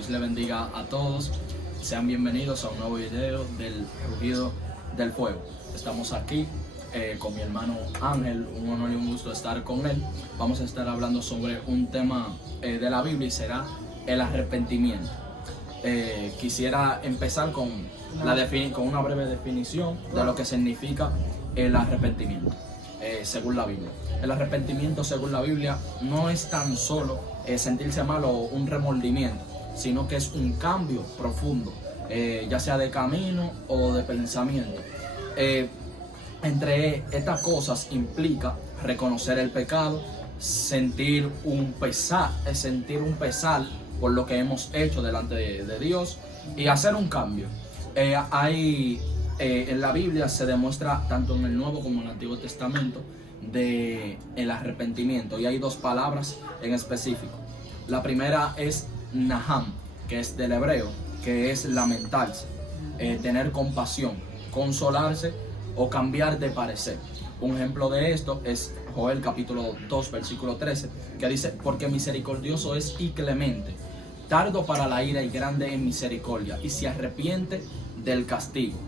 Dios le bendiga a todos. Sean bienvenidos a un nuevo video del Rugido del Fuego. Estamos aquí con mi hermano Ángel, un honor y un gusto estar con él. Vamos a estar hablando sobre un tema de la Biblia y será el arrepentimiento. Quisiera empezar con una breve definición de lo que significa el arrepentimiento según la Biblia. El arrepentimiento según la Biblia no es tan solo sentirse mal o un remordimiento, sino que es un cambio profundo, ya sea de camino o de pensamiento. Entre estas cosas implica reconocer el pecado, sentir un pesar por lo que hemos hecho delante de Dios y hacer un cambio. En la Biblia se demuestra tanto en el Nuevo como en el Antiguo Testamento de el arrepentimiento, y hay dos palabras en específico. La primera es naham, que es del hebreo, que es lamentarse, tener compasión, consolarse o cambiar de parecer. Un ejemplo de esto es Joel capítulo 2 versículo 13, que dice: porque misericordioso es y clemente, tardo para la ira y grande en misericordia, y se arrepiente del castigo.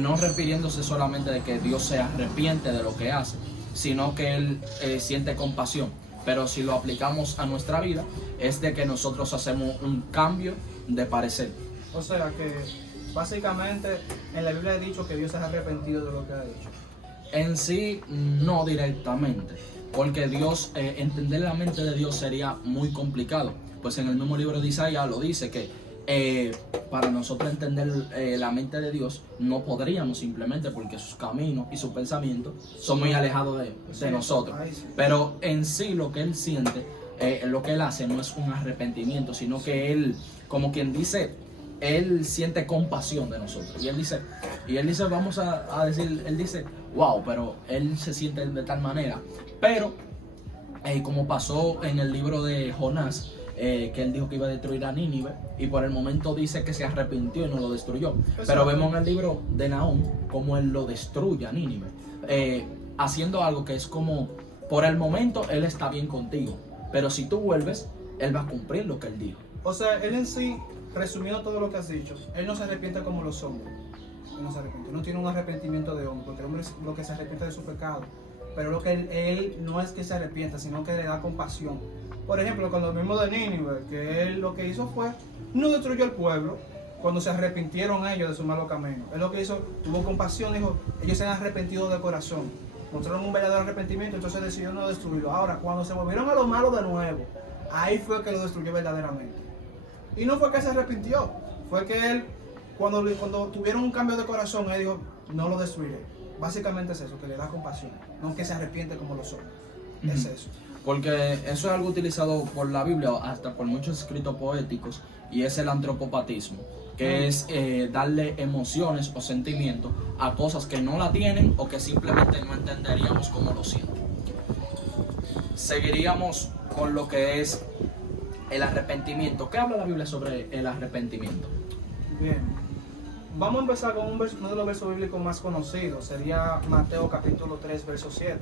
No refiriéndose solamente de que Dios se arrepiente de lo que hace, sino que Él siente compasión. Pero si lo aplicamos a nuestra vida, es de que nosotros hacemos un cambio de parecer. O sea que básicamente en la Biblia ha dicho que Dios se ha arrepentido de lo que ha hecho. En sí, no directamente, porque entender la mente de Dios sería muy complicado. Pues en el mismo libro de Isaías lo dice que para nosotros entender la mente de Dios no podríamos, simplemente porque sus caminos y sus pensamientos son muy alejados de nosotros. Pero en sí lo que Él siente, lo que Él hace no es un arrepentimiento, sino que Él, como quien dice, Él siente compasión de nosotros. Y Él dice, vamos a decir, Él dice, wow, pero Él se siente de tal manera. Pero como pasó en el libro de Jonás, que Él dijo que iba a destruir a Nínive, y por el momento dice que se arrepintió y no lo destruyó. Pero vemos en el libro de Nahum cómo Él lo destruye a Nínive, haciendo algo que es como, por el momento Él está bien contigo, pero si tú vuelves, Él va a cumplir lo que Él dijo. O sea, Él en sí, resumiendo todo lo que has dicho, Él no se arrepiente como los hombres. Él no se arrepiente, no tiene un arrepentimiento de hombre, porque el hombre es lo que se arrepiente de su pecado. Pero lo que él no es que se arrepienta, sino que le da compasión. Por ejemplo, con lo mismo de Nínive, que él lo que hizo fue, no destruyó el pueblo cuando se arrepintieron ellos de su malo camino. Él lo que hizo, tuvo compasión, dijo, ellos se han arrepentido de corazón, mostraron un verdadero arrepentimiento, entonces decidió no destruirlo. Ahora, cuando se volvieron a lo malo de nuevo, ahí fue que lo destruyó verdaderamente. Y no fue que se arrepintió, fue que él, cuando tuvieron un cambio de corazón, él dijo, no lo destruiré. Básicamente es eso, que le da compasión, no que se arrepiente como los hombres. Es eso. Porque eso es algo utilizado por la Biblia, hasta por muchos escritos poéticos, y es el antropopatismo, que es darle emociones o sentimientos a cosas que no la tienen o que simplemente no entenderíamos como lo sienten. Seguiríamos con lo que es el arrepentimiento. ¿Qué habla la Biblia sobre el arrepentimiento? Bien, vamos a empezar con uno de los versos bíblicos más conocidos, sería Mateo capítulo 3, verso 7,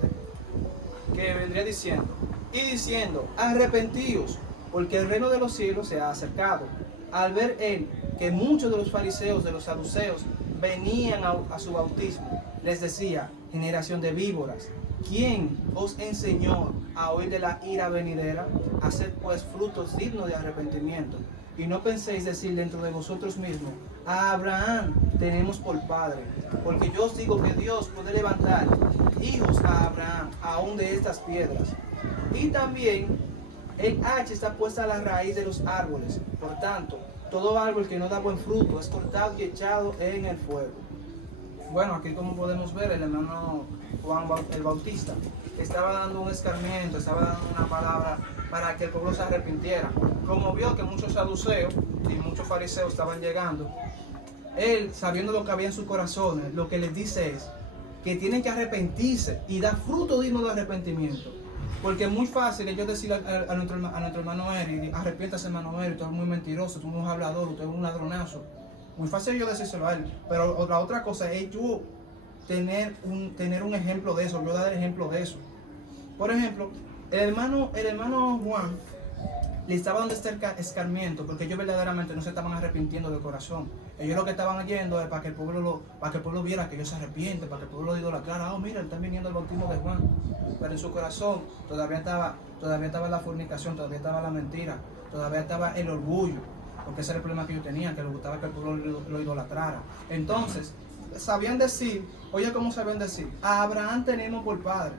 que vendría diciendo, arrepentíos, porque el reino de los cielos se ha acercado. Al ver él que muchos de los fariseos, de los saduceos, venían a su bautismo, les decía, generación de víboras, ¿quién os enseñó a oír de la ira venidera? Haced pues frutos dignos de arrepentimiento. Y no penséis decir dentro de vosotros mismos, a Abraham tenemos por padre, porque yo os digo que Dios puede levantar hijos a Abraham aún de estas piedras. Y también el hacha está puesta a la raíz de los árboles, por tanto, todo árbol que no da buen fruto es cortado y echado en el fuego. Bueno, aquí como podemos ver, el hermano Juan el Bautista estaba dando un escarmiento, estaba dando una palabra para que el pueblo se arrepintiera. Como vio que muchos saduceos y muchos fariseos estaban llegando, él, sabiendo lo que había en sus corazones, lo que les dice es que tienen que arrepentirse y dar fruto digno de arrepentimiento. Porque es muy fácil ellos decirle a nuestro hermano Eri, arrepiéntase hermano Eri, tú eres muy mentiroso, tú eres un hablador, tú eres un ladronazo. Muy fácil yo decírselo a él, pero la otra cosa es yo tener un ejemplo de eso, yo dar el ejemplo de eso. Por ejemplo, el hermano Juan le estaba dando este escarmiento porque ellos verdaderamente no se estaban arrepintiendo de corazón. Ellos lo que estaban yendo es para que el pueblo viera que ellos se arrepienten, para que el pueblo lo idolatrara. Oh, mira, están viniendo el bautismo de Juan. Pero en su corazón todavía estaba la fornicación, todavía estaba la mentira, todavía estaba el orgullo, porque ese era el problema que ellos tenían, que les gustaba que el pueblo lo idolatrara. Entonces, sabían decir, oye, ¿cómo sabían decir? A Abraham tenemos por padre.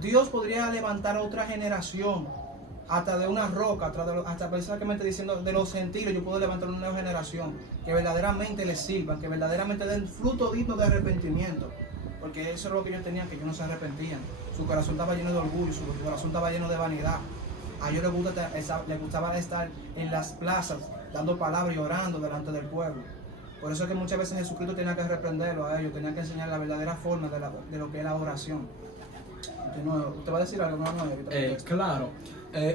Dios podría levantar a otra generación, hasta de una roca, hasta precisamente diciendo de los gentiles, yo puedo levantar una nueva generación que verdaderamente les sirvan, que verdaderamente den fruto digno de arrepentimiento, porque eso es lo que ellos tenían, que ellos no se arrepentían. Su corazón estaba lleno de orgullo, su corazón estaba lleno de vanidad. A ellos les gustaba estar en las plazas dando palabras y orando delante del pueblo. Por eso es que muchas veces Jesucristo tenía que reprenderlo a ellos, tenía que enseñar la verdadera forma de lo que es la oración. ¿Usted va a decir algo? No, claro.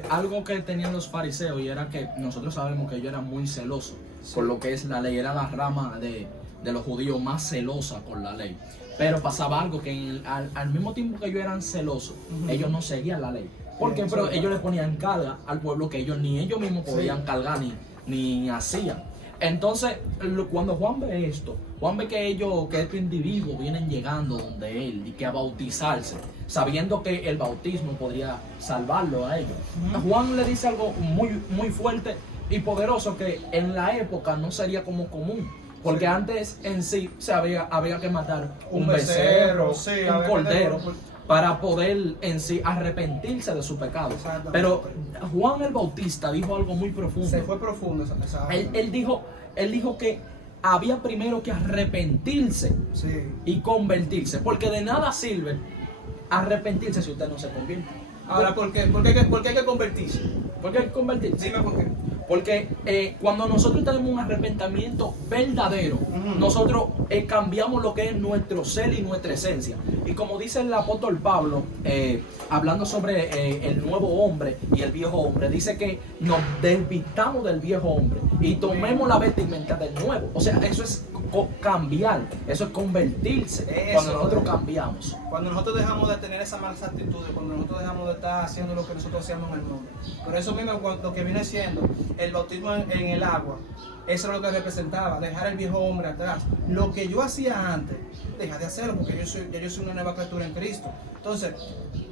Algo que tenían los fariseos, y era que nosotros sabemos que ellos eran muy celosos con lo que es la ley, era la rama de los judíos más celosa con la ley. Pero pasaba algo que al mismo tiempo que ellos eran celosos, ellos no seguían la ley. Porque pero ellos le ponían carga al pueblo que ni ellos mismos podían cargar ni hacían. Entonces, cuando Juan ve esto, Juan ve que estos individuos vienen llegando donde él y que a bautizarse, sabiendo que el bautismo podría salvarlo a ellos. Juan le dice algo muy, muy fuerte y poderoso que en la época no sería como común. Porque antes en sí había que matar un becerro, un cordero, para poder en sí arrepentirse de su pecado. Pero Juan el Bautista dijo algo muy profundo. Se fue profundo él dijo que había primero que arrepentirse y convertirse, porque de nada sirve arrepentirse si usted no se convierte. Ahora, ¿por qué hay que convertirse? ¿Por qué hay que convertirse? Dime por qué. Porque cuando nosotros tenemos un arrepentimiento verdadero, nosotros cambiamos lo que es nuestro ser y nuestra esencia. Y como dice el apóstol Pablo, hablando sobre el nuevo hombre y el viejo hombre, dice que nos desvistamos del viejo hombre y tomemos la vestimenta del nuevo. O sea, eso es cambiar, eso es convertirse. Cuando nosotros cambiamos. Cuando nosotros dejamos de tener esas malas actitudes, cuando nosotros dejamos de estar haciendo lo que nosotros hacíamos en el mundo. Por eso mismo lo que viene siendo el bautismo en el agua, eso es lo que representaba, dejar el viejo hombre atrás. Lo que yo hacía antes, deja de hacerlo porque yo soy una nueva criatura en Cristo. Entonces,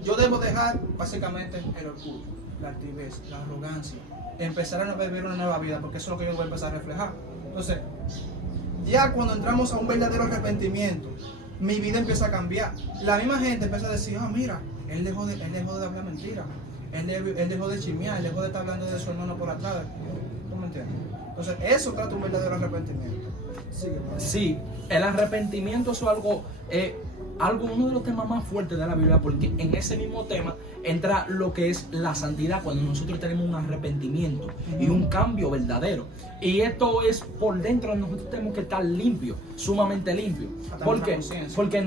yo debo dejar básicamente el orgullo, la altivez, la arrogancia, empezar a vivir una nueva vida, porque eso es lo que yo voy a empezar a reflejar. Entonces, ya cuando entramos a un verdadero arrepentimiento, mi vida empieza a cambiar. La misma gente empieza a decir, mira, él dejó de hablar mentiras, él dejó de chismear, él dejó de estar hablando de su hermano por atrás. ¿Tú me entiendes? Entonces, eso trata un verdadero arrepentimiento. Sí, el arrepentimiento es uno de los temas más fuertes de la Biblia, porque en ese mismo tema entra lo que es la santidad, cuando nosotros tenemos un arrepentimiento y un cambio verdadero. Y esto es por dentro, nosotros tenemos que estar limpios, sumamente limpios. ¿Por qué? Porque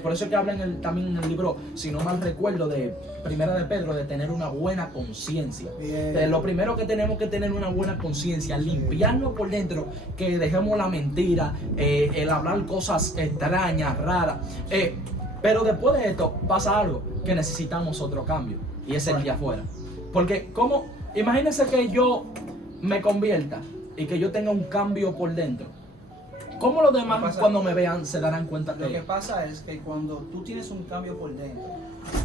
por eso es que habla también en el libro, si no mal recuerdo, de Primera de Pedro, de tener una buena conciencia. Lo primero que tenemos que tener una buena conciencia, limpiarnos por dentro, que dejemos la mentira, el hablar cosas extrañas, raras. Pero después de esto pasa algo, que necesitamos otro cambio, y es el de afuera. Porque imagínense que yo me convierta y que yo tenga un cambio por dentro. ¿Cómo los demás cuando me vean se darán cuenta de lo que pasa es que cuando tú tienes un cambio por dentro,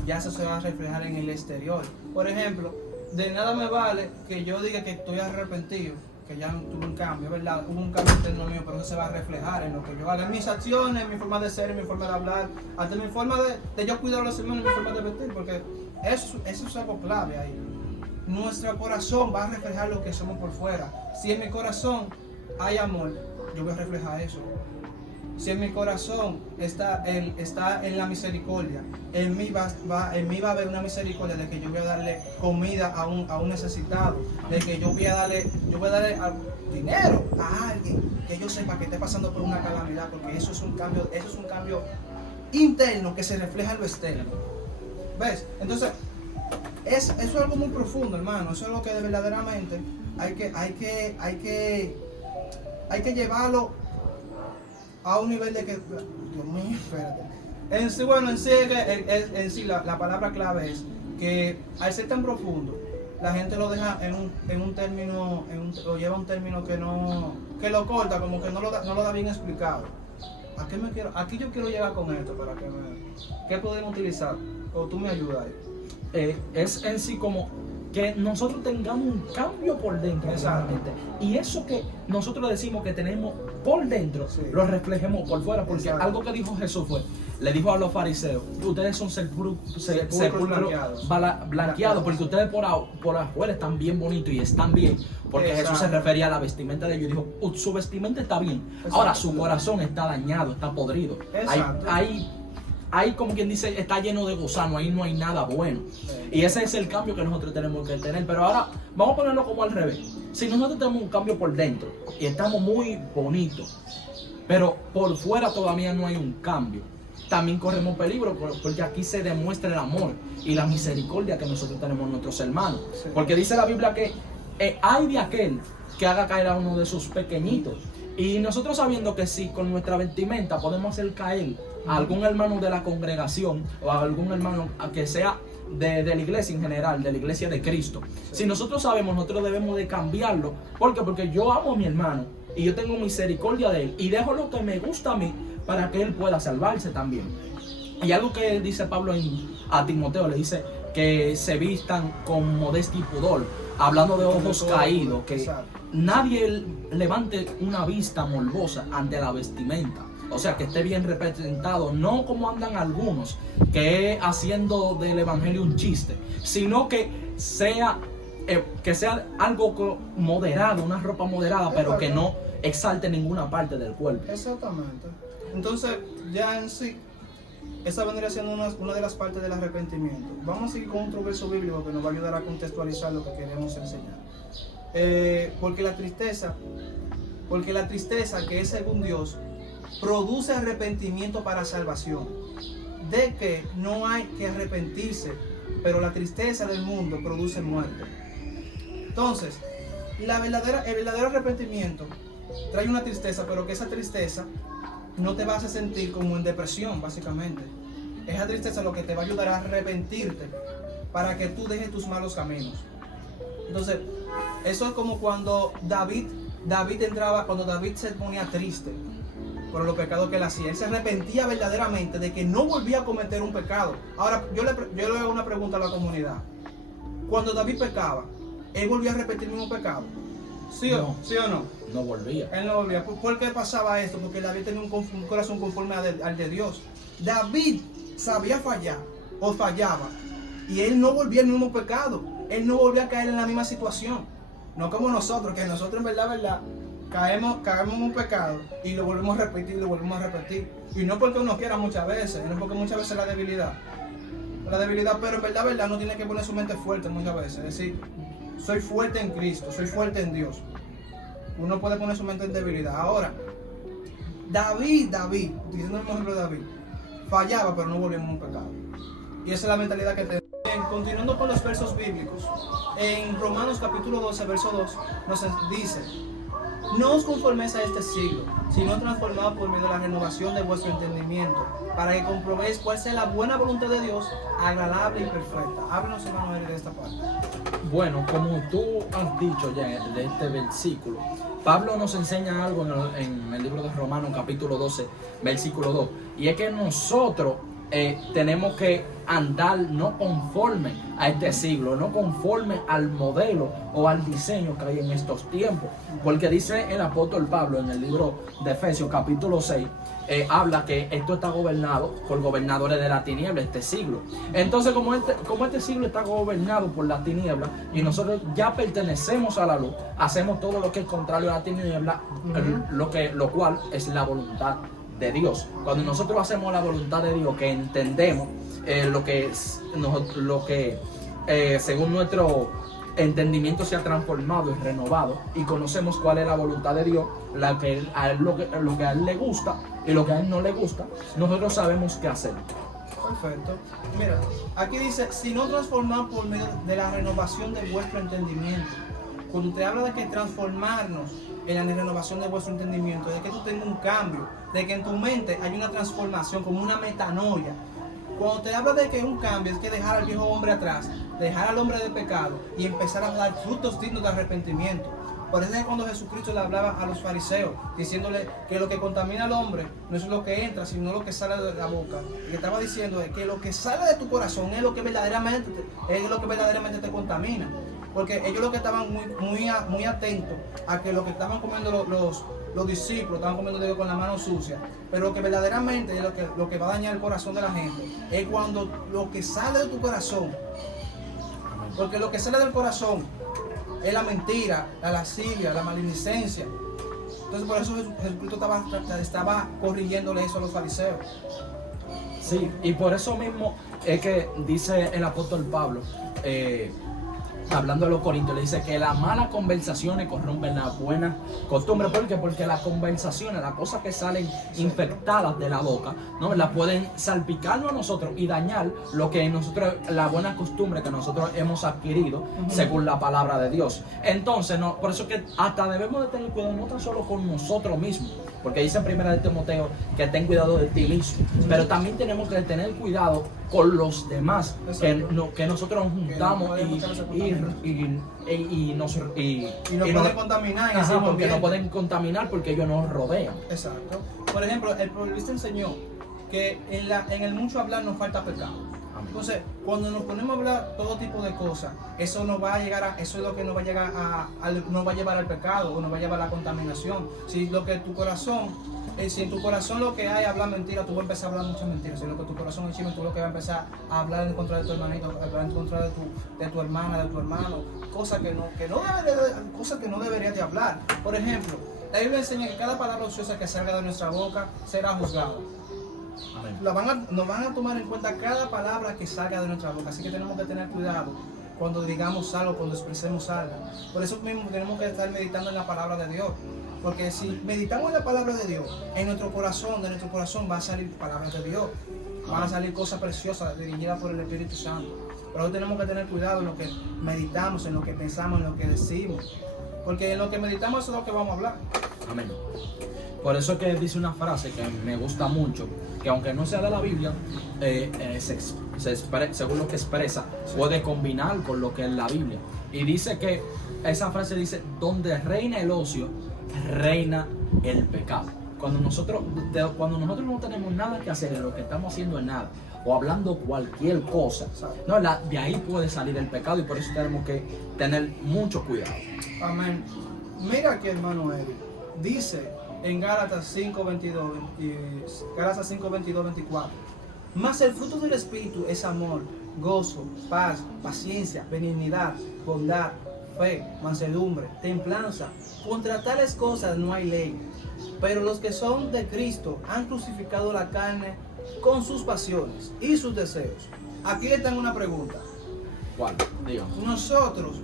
ya eso se va a reflejar en el exterior? Por ejemplo, de nada me vale que yo diga que estoy arrepentido, que ya tuve un cambio, ¿verdad? Hubo un cambio interno mío, pero eso se va a reflejar en lo que yo haga, en mis acciones, en mi forma de ser, en mi forma de hablar, hasta en mi forma de yo cuidar a los hermanos, en mi forma de vestir, porque eso es algo clave ahí. Nuestro corazón va a reflejar lo que somos por fuera. Si en mi corazón hay amor, yo voy a reflejar eso. Si en mi corazón está en la misericordia, en mí va a haber una misericordia de que yo voy a darle comida a un necesitado, de que yo voy a darle dinero a alguien que yo sepa que esté pasando por una calamidad, porque eso es un cambio interno que se refleja en lo externo. ¿Ves? Entonces, eso es algo muy profundo, hermano. Eso es algo que verdaderamente hay que llevarlo a un nivel de que, Dios mío, espérate. En sí la palabra clave es que al ser tan profundo, la gente lo deja en un término, lo lleva a un término que lo corta, como que no lo da bien explicado. Aquí yo quiero llegar con esto para ¿qué podemos utilizar? O tú me ayudas ahí. Es en sí como que nosotros tengamos un cambio por dentro. Exactamente. Y eso que nosotros decimos que tenemos por dentro, sí, lo reflejemos por fuera. Porque exacto, algo que dijo Jesús le dijo a los fariseos: ustedes son sepulcros blanqueados, porque ustedes por afuera están bien bonitos y están bien. Porque exacto, Jesús se refería a la vestimenta de ellos y dijo: su vestimenta está bien. Exacto. Ahora su corazón está dañado, está podrido. Hay como quien dice, está lleno de gusano, ahí no hay nada bueno. Y ese es el cambio que nosotros tenemos que tener. Pero ahora vamos a ponerlo como al revés. Si nosotros tenemos un cambio por dentro y estamos muy bonitos, pero por fuera todavía no hay un cambio, también corremos peligro, porque aquí se demuestra el amor y la misericordia que nosotros tenemos en nuestros hermanos. Sí. Porque dice la Biblia que hay de aquel que haga caer a uno de sus pequeñitos. Y nosotros sabiendo que si con nuestra vestimenta podemos hacer caer a algún hermano de la congregación o a algún hermano que sea de la iglesia en general, de la iglesia de Cristo, si nosotros sabemos, nosotros debemos de cambiarlo. ¿Por qué? Porque yo amo a mi hermano y yo tengo misericordia de él y dejo lo que me gusta a mí para que él pueda salvarse también. Y algo que dice Pablo a Timoteo, le dice que se vistan con modestia y pudor, hablando de ojos caídos, que nadie levante una vista morbosa ante la vestimenta. O sea, que esté bien representado, no como andan algunos, que haciendo del evangelio un chiste, sino que sea algo moderado, una ropa moderada, pero que no exalte ninguna parte del cuerpo. Exactamente. Entonces, ya en sí, esa vendría siendo una de las partes del arrepentimiento. Vamos a seguir con otro verso bíblico que nos va a ayudar a contextualizar lo que queremos enseñar. Porque la tristeza, que es según Dios, produce arrepentimiento para salvación, de que no hay que arrepentirse, pero la tristeza del mundo produce muerte. Entonces, el verdadero arrepentimiento trae una tristeza, pero que esa tristeza no te vas a sentir como en depresión, básicamente. Esa tristeza es lo que te va a ayudar a arrepentirte para que tú dejes tus malos caminos. Entonces, eso es como cuando David se ponía triste por los pecados que él hacía. Él se arrepentía verdaderamente de que no volvía a cometer un pecado. Ahora, yo le hago una pregunta a la comunidad. Cuando David pecaba, ¿él volvía a repetir el mismo pecado? ¿Sí o no? No volvía. Él no volvía. ¿Por qué pasaba esto? Porque David tenía un corazón conforme al de Dios. David sabía fallar o fallaba y él no volvía al mismo pecado. Él no volvía a caer en la misma situación. No como nosotros, que nosotros en verdad caemos en un pecado y lo volvemos a repetir, Y no porque uno quiera muchas veces, no porque muchas veces la debilidad, pero en verdad no tiene que poner su mente fuerte muchas veces. Es decir, soy fuerte en Cristo, soy fuerte en Dios. Uno puede poner su mente en debilidad. Ahora, David, diciendo el ejemplo de David, fallaba pero no volvía en un pecado. Y esa es la mentalidad que tenemos. Continuando con los versos bíblicos, en Romanos capítulo 12, verso 2, nos dice: no os conforméis a este siglo, sino transformados por medio de la renovación de vuestro entendimiento, para que comprobéis cuál sea la buena voluntad de Dios, agradable y perfecta. Háblanos, hermano, de esta parte. Bueno, como tú has dicho ya de este versículo, Pablo nos enseña algo en el libro de Romanos capítulo 12, versículo 2, y es que nosotros tenemos que andar no conforme a este siglo, no conforme al modelo o al diseño que hay en estos tiempos, porque dice el apóstol Pablo en el libro de Efesios capítulo 6, habla que esto está gobernado por gobernadores de la tiniebla, este siglo. Entonces, como este siglo está gobernado por la tiniebla y nosotros ya pertenecemos a la luz, hacemos todo lo que es contrario a la tiniebla, lo cual es la voluntad de Dios. Cuando nosotros hacemos la voluntad de Dios, que entendemos lo que según nuestro entendimiento se ha transformado y renovado, y conocemos cuál es la voluntad de Dios, lo que a él le gusta y lo que a él no le gusta, nosotros sabemos qué hacer. Perfecto. Mira, aquí dice: si no transformar por medio de la renovación de vuestro entendimiento. Cuando te habla de que transformarnos en la renovación de vuestro entendimiento, de que tú tengas un cambio, de que en tu mente hay una transformación, como una metanoia. Cuando te habla de que es un cambio, es que dejar al viejo hombre atrás dejar al hombre de pecado y empezar a dar frutos dignos de arrepentimiento. Por eso es cuando Jesucristo le hablaba a los fariseos, diciéndole que lo que contamina al hombre no es lo que entra, sino lo que sale de la boca. Y le estaba diciendo que lo que sale de tu corazón es lo que verdaderamente te contamina. Porque ellos lo que estaban muy atentos a que lo que estaban comiendo los discípulos estaban comiendo con la mano sucia, pero lo que verdaderamente es lo que va a dañar el corazón de la gente es cuando lo que sale de tu corazón, porque lo que sale del corazón es la mentira, la lascivia, la maledicencia. Entonces por eso Jesucristo estaba corrigiéndole eso a los fariseos. Sí, y por eso mismo es que dice el apóstol Pablo, hablando a los corintios, le dice que las malas conversaciones corrompen las buenas costumbres. ¿Por qué? Porque las conversaciones, las cosas que salen infectadas de la boca, ¿no? Las pueden salpicarnos a nosotros y dañar lo que nosotros, la buena costumbre que nosotros hemos adquirido según la palabra de Dios. Entonces, no, por eso que hasta debemos de tener cuidado no tan solo con nosotros mismos, porque dice en 1 Timoteo que ten cuidado de ti mismo, pero también tenemos que tener cuidado con los demás, que nosotros nos juntamos y nos pueden contaminar. Ajá, porque no pueden contaminar porque ellos nos rodean. Exacto. Por ejemplo, el proverbista enseñó que en el mucho hablar nos falta pecado. Entonces, cuando nos ponemos a hablar todo tipo de cosas, eso nos va a llegar eso es lo que nos va a llegar nos va a llevar al pecado o nos va a llevar a la contaminación. Si en tu corazón lo que hay es hablar mentiras, tú vas a empezar a hablar muchas mentiras. Si lo que tu corazón es chisme, tú lo que vas a empezar a hablar en contra de tu hermanito, a hablar en contra de tu hermana, de tu hermano, cosas que no deberías de hablar. Por ejemplo, la Biblia enseña que cada palabra ociosa que salga de nuestra boca será juzgada. Nos van a tomar en cuenta cada palabra que salga de nuestra boca, así que tenemos que tener cuidado cuando digamos algo, cuando expresemos algo. Por eso mismo tenemos que estar meditando en la palabra de Dios, porque si meditamos en la palabra de Dios, de nuestro corazón va a salir palabras de Dios, van a salir cosas preciosas dirigidas por el Espíritu Santo. Pero tenemos que tener cuidado en lo que meditamos, en lo que pensamos, en lo que decimos, porque en lo que meditamos es lo que vamos a hablar. Amén. Por eso que dice una frase que me gusta mucho, que aunque no sea de la Biblia, según lo que expresa, puede combinar con lo que es la Biblia. Y dice que, esa frase dice, donde reina el ocio, reina el pecado. Cuando nosotros no tenemos nada que hacer en lo que estamos haciendo en nada, o hablando cualquier cosa, no, de ahí puede salir el pecado, y por eso tenemos que tener mucho cuidado. Amén. Mira aquí, hermano Eric, dice en Gálatas 5:22, 24, mas el fruto del Espíritu es amor, gozo, paz, paciencia, benignidad, bondad, fe, mansedumbre, templanza. Contra tales cosas no hay ley. Pero los que son de Cristo han crucificado la carne con sus pasiones y sus deseos. Aquí le tengo una pregunta. ¿Cuál? Dios. Nosotros,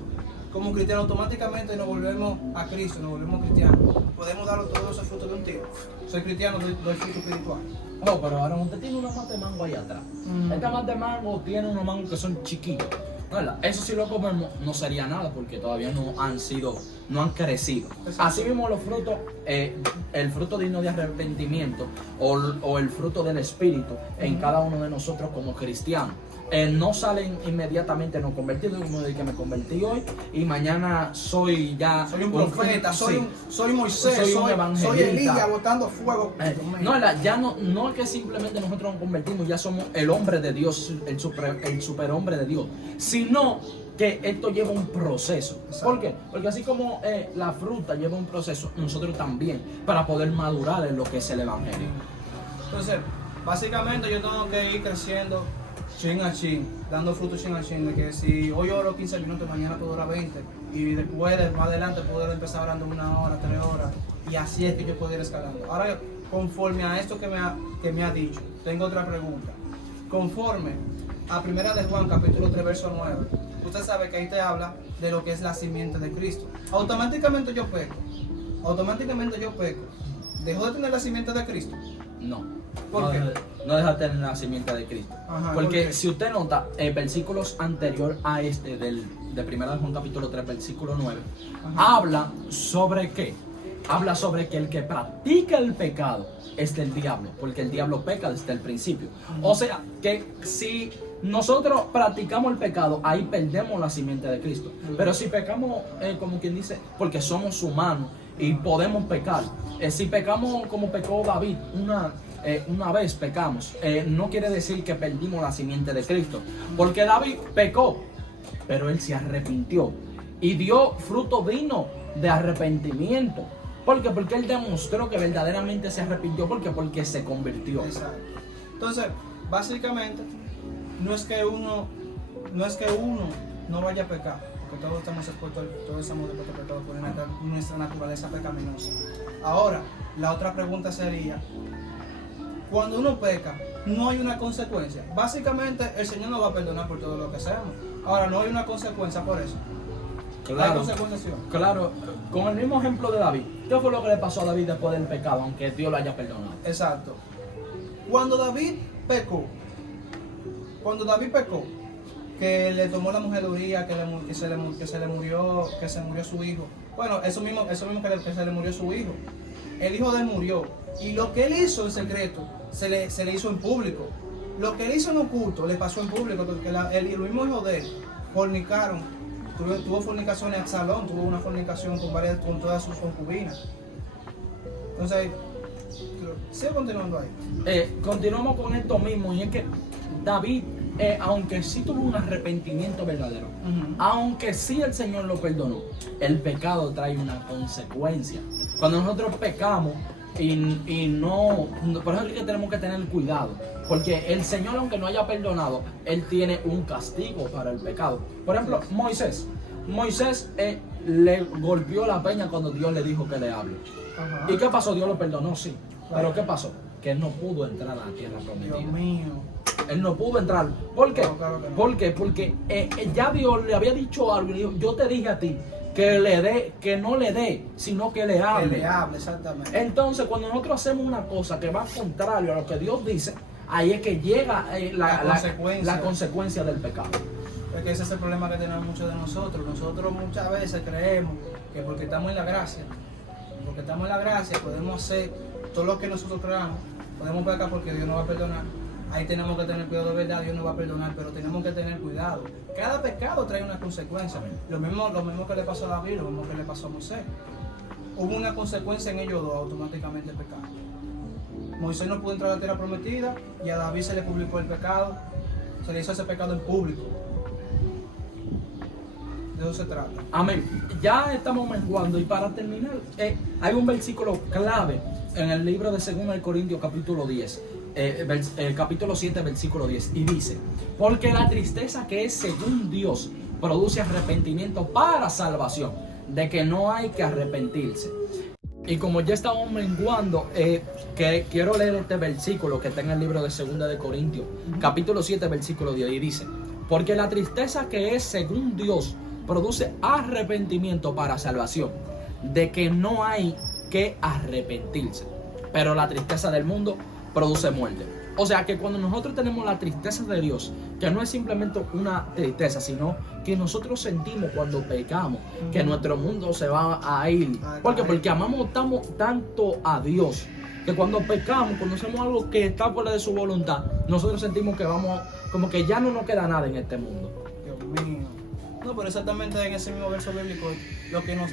como cristianos, automáticamente nos volvemos a Cristo, nos volvemos cristianos. Podemos dar todos esos frutos de un tiro. Soy cristiano, doy fruto espiritual. No, pero ahora usted tiene una mata de mango ahí atrás. Esta mata de mango tiene unos mangos que son chiquitos. Eso si lo comemos no sería nada porque todavía no han crecido. Así mismo los frutos, el fruto digno de arrepentimiento o el fruto del Espíritu en cada uno de nosotros como cristianos. No salen inmediatamente no convertidos, como de que me convertí hoy y mañana soy un profeta, soy Moisés, soy un evangelista, soy Elías botando fuego. No es que simplemente nosotros nos convertimos, ya somos el hombre de Dios, el superhombre de Dios, sino que esto lleva un proceso. ¿Por qué? Porque así como la fruta lleva un proceso, nosotros también, para poder madurar en lo que es el evangelio. Entonces, básicamente yo tengo que ir creciendo chin a chin, dando frutos chin a chin, de que si hoy oro 15 minutos, mañana puedo orar 20, y después, más adelante, puedo empezar orando 1 hora, 3 horas, y así es que yo puedo ir escalando. Ahora, conforme a esto que me ha dicho, tengo otra pregunta. Conforme a 1 de Juan, capítulo 3, verso 9, usted sabe que ahí te habla de lo que es la simiente de Cristo. Automáticamente yo peco. ¿Dejó de tener la simiente de Cristo? No. ¿Por qué? No deja de tener la simiente de Cristo. Ajá, porque si usted nota, versículos anterior a este de 1 de Juan capítulo 3, versículo 9, habla sobre qué. Habla sobre que el que practica el pecado es del diablo, porque el diablo peca desde el principio. O sea, que si nosotros practicamos el pecado, ahí perdemos la simiente de Cristo. Pero si pecamos, como quien dice, porque somos humanos y podemos pecar. Si pecamos como pecó David, una vez pecamos, no quiere decir que perdimos la simiente de Cristo. Porque David pecó, pero él se arrepintió y dio fruto digno de arrepentimiento. ¿Por qué? Porque él demostró que verdaderamente se arrepintió. ¿Por qué? Porque se convirtió. Exacto. Entonces, básicamente, no es que uno no vaya a pecar, porque todos estamos expuestos a pecado por nuestra naturaleza pecaminosa. Ahora, la otra pregunta sería, cuando uno peca, no hay una consecuencia. Básicamente, el Señor nos va a perdonar por todo lo que hacemos. Ahora, no hay una consecuencia por eso. Claro, ¿Hay consecuencias? claro, con el mismo ejemplo de David. ¿Qué fue lo que le pasó a David después del pecado, aunque Dios lo haya perdonado? Exacto. Cuando David pecó, que le tomó la mujer de Uría, que se le murió su hijo. Bueno, eso mismo que se le murió su hijo. El hijo de él murió. Y lo que él hizo en secreto, se le hizo en público. Lo que él hizo en oculto, le pasó en público, porque el mismo hijo de él fornicaron. Tuvo fornicación en Absalón, tuvo una fornicación con todas sus concubinas. Entonces, sigue continuando ahí. Continuamos con esto mismo, y es que David, aunque sí tuvo un arrepentimiento verdadero, aunque sí el Señor lo perdonó, el pecado trae una consecuencia. Cuando nosotros pecamos y no, por eso es que tenemos que tener cuidado, porque el Señor, aunque no haya perdonado, Él tiene un castigo para el pecado. Por ejemplo, Moisés le golpeó la peña cuando Dios le dijo que le hable. ¿Y qué pasó? Dios lo perdonó, sí. Pero ¿qué pasó? Que él no pudo entrar a la tierra prometida. Dios mío. Él no pudo entrar. ¿Por qué? No, claro que no. ¿Por qué? Porque ya Dios le había dicho algo. Le dijo, yo te dije a ti que no le dé, sino que le hable. Que le hable, exactamente. Entonces, cuando nosotros hacemos una cosa que va contrario a lo que Dios dice, ahí es que llega la consecuencia del pecado. Es que ese es el problema que tenemos muchos de nosotros. Nosotros muchas veces creemos que porque estamos en la gracia, podemos hacer todo lo que nosotros creamos, podemos pecar porque Dios nos va a perdonar. Ahí tenemos que tener cuidado, de verdad, Dios nos va a perdonar, pero tenemos que tener cuidado. Cada pecado trae una consecuencia. Lo mismo que le pasó a David, lo mismo que le pasó a Moisés. Hubo una consecuencia en ellos dos, automáticamente pecaron. Moisés no pudo entrar a la tierra prometida y a David se le publicó el pecado, se le hizo ese pecado en público. De eso se trata. Amén. Ya estamos menguando y para terminar, hay un versículo clave en el libro de 2 Corintios capítulo 10. Capítulo 7, versículo 10, y dice: porque la tristeza que es según Dios produce arrepentimiento para salvación, de que no hay que arrepentirse. Y como ya estamos menguando, que quiero leer este versículo que está en el libro de 2 Corintios, capítulo 7, versículo 10, y dice: porque la tristeza que es según Dios produce arrepentimiento para salvación, de que no hay que arrepentirse. Pero la tristeza del mundo produce muerte. O sea que cuando nosotros tenemos la tristeza de Dios, que no es simplemente una tristeza, sino que nosotros sentimos cuando pecamos, que nuestro mundo se va a ir. ¿Por qué? Porque amamos tanto a Dios, que cuando pecamos, cuando hacemos algo que está fuera de su voluntad, nosotros sentimos que vamos, como que ya no nos queda nada en este mundo. Dios mío. No, pero exactamente en ese mismo verso bíblico, lo que nos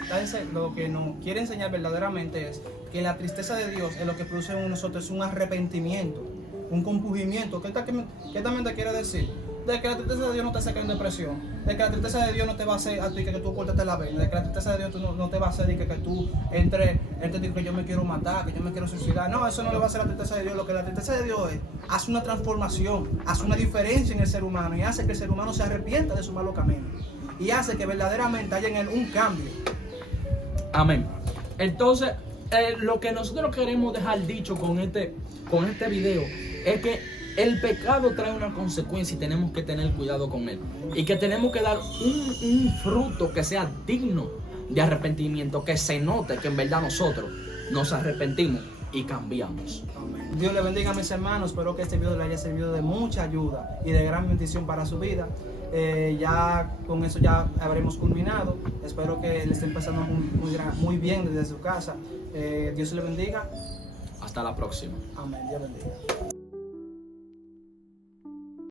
quiere enseñar verdaderamente es que la tristeza de Dios es lo que produce en nosotros es un arrepentimiento, un compugimiento. ¿Qué también te quiere decir? De que la tristeza de Dios no te saca en depresión, de que la tristeza de Dios no te va a hacer a ti que tú cortes la vena, de que la tristeza de Dios no te va a hacer que tú entres que yo me quiero matar, que yo me quiero suicidar. No, eso no le va a hacer la tristeza de Dios. Lo que la tristeza de Dios es, hace una transformación, hace una diferencia en el ser humano y hace que el ser humano se arrepienta de su malo camino y hace que verdaderamente haya en él un cambio. Amén. Entonces, lo que nosotros queremos dejar dicho con este video es que el pecado trae una consecuencia y tenemos que tener cuidado con él. Y que tenemos que dar un fruto que sea digno de arrepentimiento, que se note que en verdad nosotros nos arrepentimos y cambiamos. Amén. Dios le bendiga a mis hermanos. Espero que este video le haya servido de mucha ayuda y de gran bendición para su vida. Ya con eso ya habremos culminado. Espero que le estén pasando muy bien desde su casa. Dios le bendiga. Hasta la próxima. Amén. Dios bendiga.